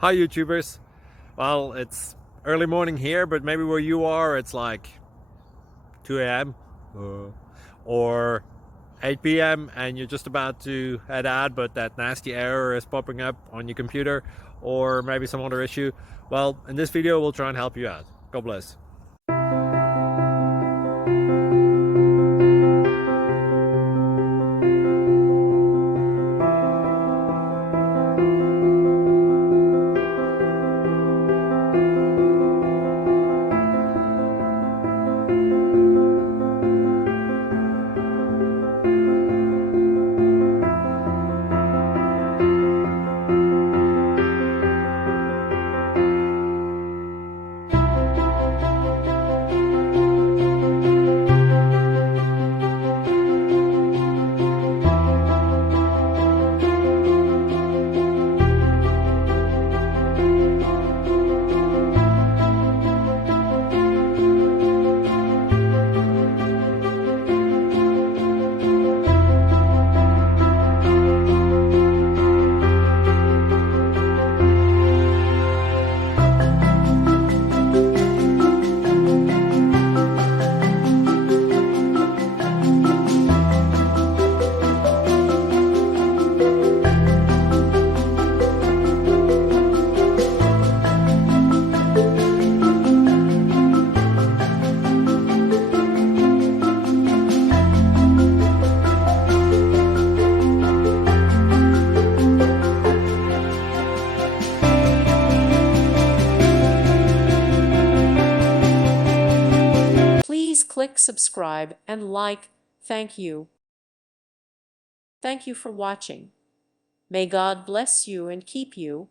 Hi YouTubers. Well, it's early morning here, but maybe where you are it's like 2 a.m. or 8 p.m. and you're just about to head out, but that nasty error is popping up on your computer, or maybe some other issue. Well, in this video we'll try and help you out. God bless. Please click subscribe and like. Thank you. Thank you for watching. May God bless you and keep you.